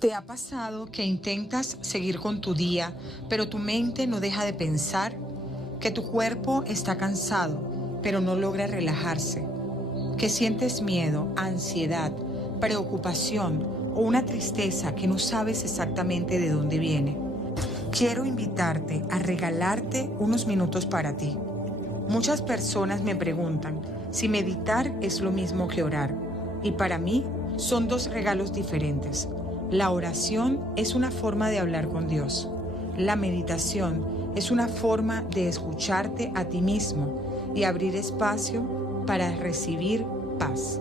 ¿Te ha pasado que intentas seguir con tu día, pero tu mente no deja de pensar? ¿Que tu cuerpo está cansado, pero no logra relajarse? ¿Que sientes miedo, ansiedad, preocupación o una tristeza que no sabes exactamente de dónde viene? Quiero invitarte a regalarte unos minutos para ti. Muchas personas me preguntan si meditar es lo mismo que orar, y para mí son dos regalos diferentes. La oración es una forma de hablar con Dios. La meditación es una forma de escucharte a ti mismo y abrir espacio para recibir paz.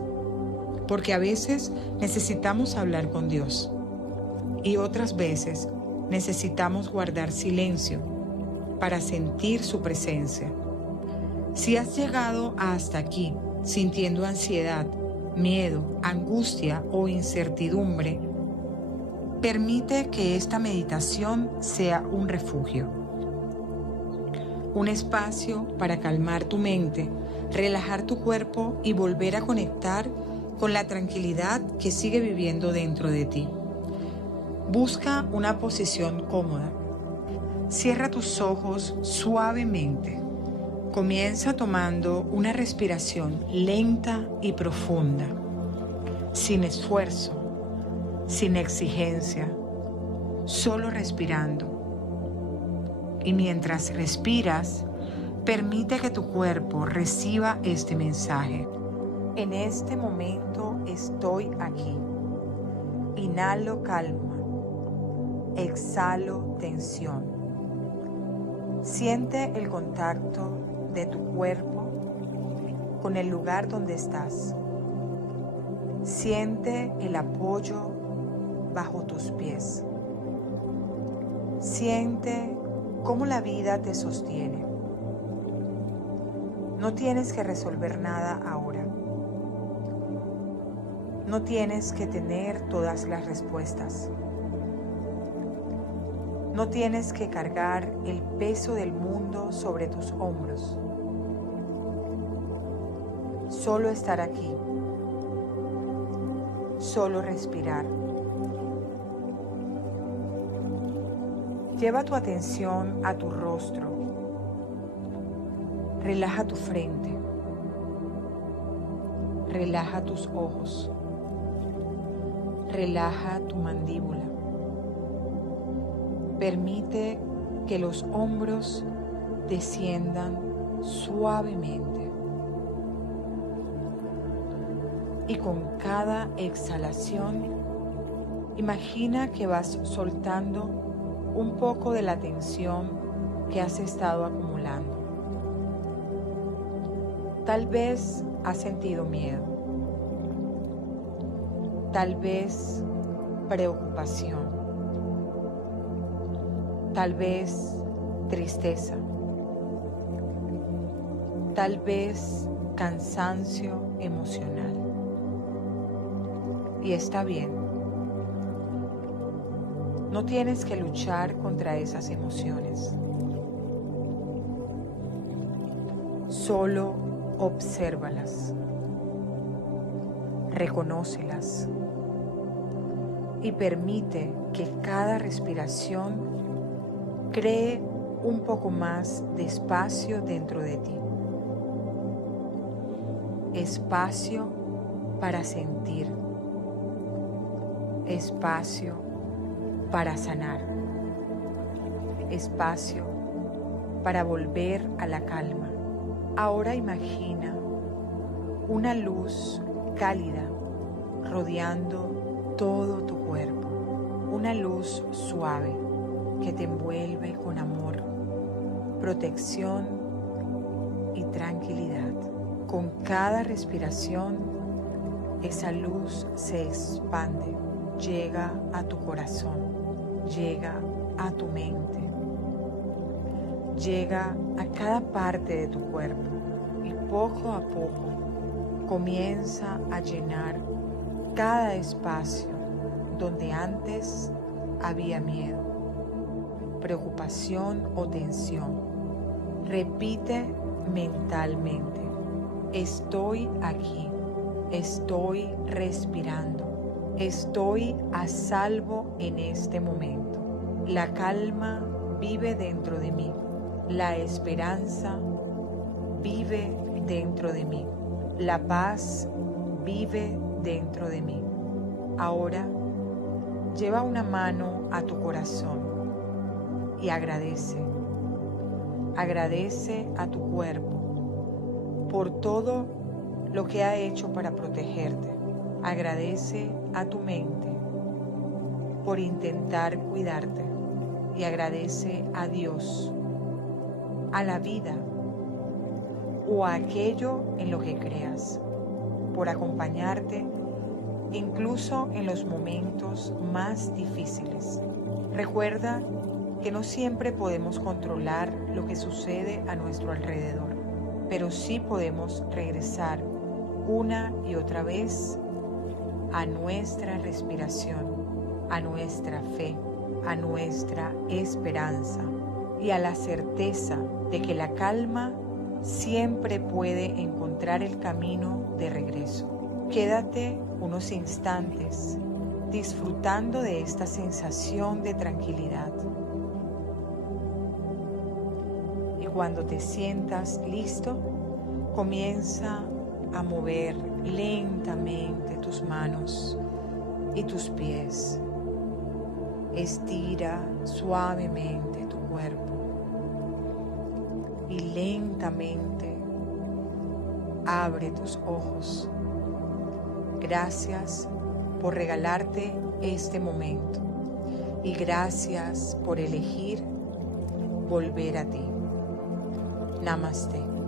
Porque a veces necesitamos hablar con Dios y otras veces necesitamos guardar silencio para sentir su presencia. Si has llegado hasta aquí sintiendo ansiedad, miedo, angustia o incertidumbre, permite que esta meditación sea un refugio, un espacio para calmar tu mente, relajar tu cuerpo y volver a conectar con la tranquilidad que sigue viviendo dentro de ti. Busca una posición cómoda. Cierra tus ojos suavemente. Comienza tomando una respiración lenta y profunda, sin esfuerzo, sin exigencia, solo respirando. Y mientras respiras, permite que tu cuerpo reciba este mensaje. En este momento estoy aquí. Inhalo calma. Exhalo tensión. Siente el contacto de tu cuerpo con el lugar donde estás. Siente el apoyo bajo tus pies. Siente cómo la vida te sostiene. No tienes que resolver nada ahora. No tienes que tener todas las respuestas. No tienes que cargar el peso del mundo sobre tus hombros. Solo estar aquí. Solo respirar. Lleva tu atención a tu rostro. Relaja tu frente. Relaja tus ojos. Relaja tu mandíbula. Permite que los hombros desciendan suavemente. Y con cada exhalación, imagina que vas soltando un poco de la tensión que has estado acumulando. Tal vez has sentido miedo. Tal vez preocupación. Tal vez tristeza. Tal vez cansancio emocional. Y está bien. No tienes que luchar contra esas emociones. Solo obsérvalas. Reconócelas. Y permite que cada respiración cree un poco más de espacio dentro de ti. Espacio para sentir. Espacio para sanar. Espacio para volver a la calma. Ahora imagina una luz cálida rodeando todo tu cuerpo. Una luz suave que te envuelve con amor, protección y tranquilidad. Con cada respiración, esa luz se expande, llega a tu corazón, llega a tu mente, llega a cada parte de tu cuerpo y poco a poco comienza a llenar cada espacio donde antes había miedo, preocupación o tensión. Repite mentalmente: estoy aquí, estoy respirando, Estoy a salvo en este momento. La calma vive dentro de mí. La esperanza vive dentro de mí. La paz vive dentro de mí. Ahora, lleva una mano a tu corazón y agradece. Agradece a tu cuerpo por todo lo que ha hecho para protegerte. Agradece a tu mente por intentar cuidarte. Y agradece a Dios, a la vida o a aquello en lo que creas, por acompañarte incluso en los momentos más difíciles. Recuerda que no siempre podemos controlar lo que sucede a nuestro alrededor, pero sí podemos regresar una y otra vez a nuestra respiración, a nuestra fe, a nuestra esperanza y a la certeza de que la calma siempre puede encontrar el camino de regreso. Quédate unos instantes disfrutando de esta sensación de tranquilidad. Y cuando te sientas listo, comienza a mover lentamente tus manos y tus pies. Estira suavemente tu cuerpo y lentamente abre tus ojos. Gracias por regalarte este momento y gracias por elegir volver a ti. Namaste.